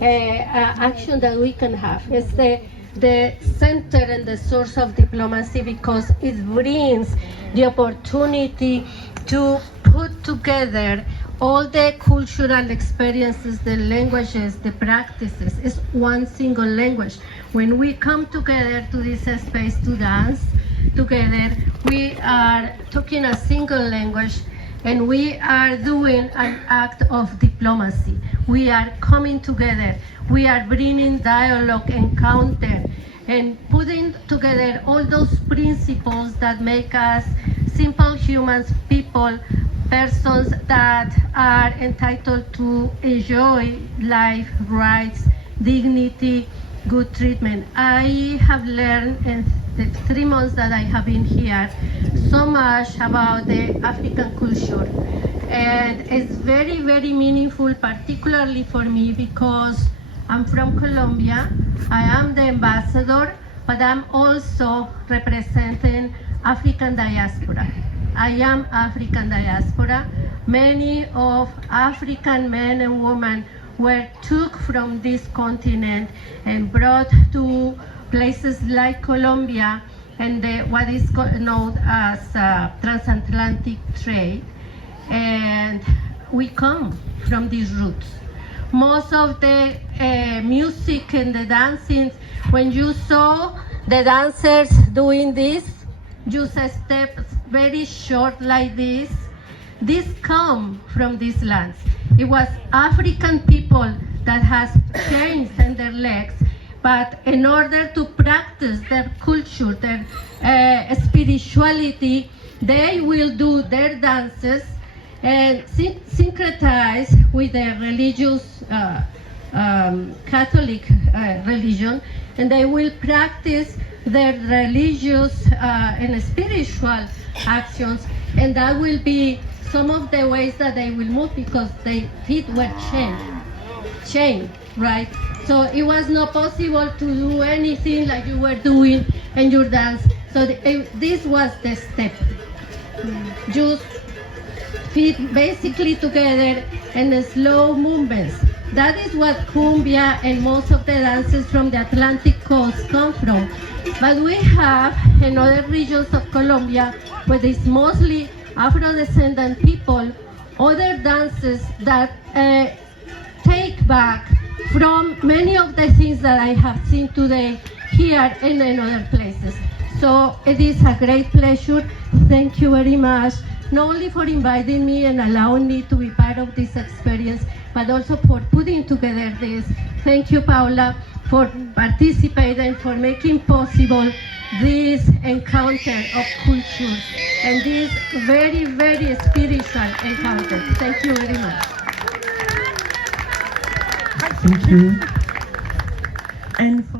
action that we can have. It's the center and the source of diplomacy because it brings the opportunity to put together all the cultural experiences, the languages, the practices. It's one single language. When we come together to this space to dance together, we are talking a single language and we are doing an act of diplomacy. We are coming together. We are bringing dialogue, encounter, and putting together all those principles that make us simple humans, people, persons that are entitled to enjoy life, rights, dignity, good treatment. I have learned in the 3 months that I have been here so much about the African culture. And it's very, very meaningful, particularly for me because I'm from Colombia. I am the ambassador, but I'm also representing African diaspora. I am African diaspora. Many of African men and women were took from this continent and brought to places like Colombia and what is known as transatlantic trade. And we come from these roots. Most of the music and the dancing, when you saw the dancers doing this, just a step very short like this come from these lands. It was African people that has changed in their legs, but in order to practice their culture, their spirituality, they will do their dances and syncretize with their religious Catholic religion, and they will practice their religious and spiritual actions, and that will be some of the ways that they will move because their feet were chained, right? So it was not possible to do anything like you were doing in your dance. So this was the step. Just feet basically together and slow movements. That is what cumbia and most of the dances from the Atlantic coast come from. But we have in other regions of Colombia, where it's mostly Afro-descendant people, other dances that take back from many of the things that I have seen today here and in other places. So it is a great pleasure. Thank you very much, not only for inviting me and allowing me to be part of this experience, but also for putting together this. Thank you, Paula, for participating, for making possible this encounter of culture and this very, very spiritual encounter. Thank you very much. Thank you. And for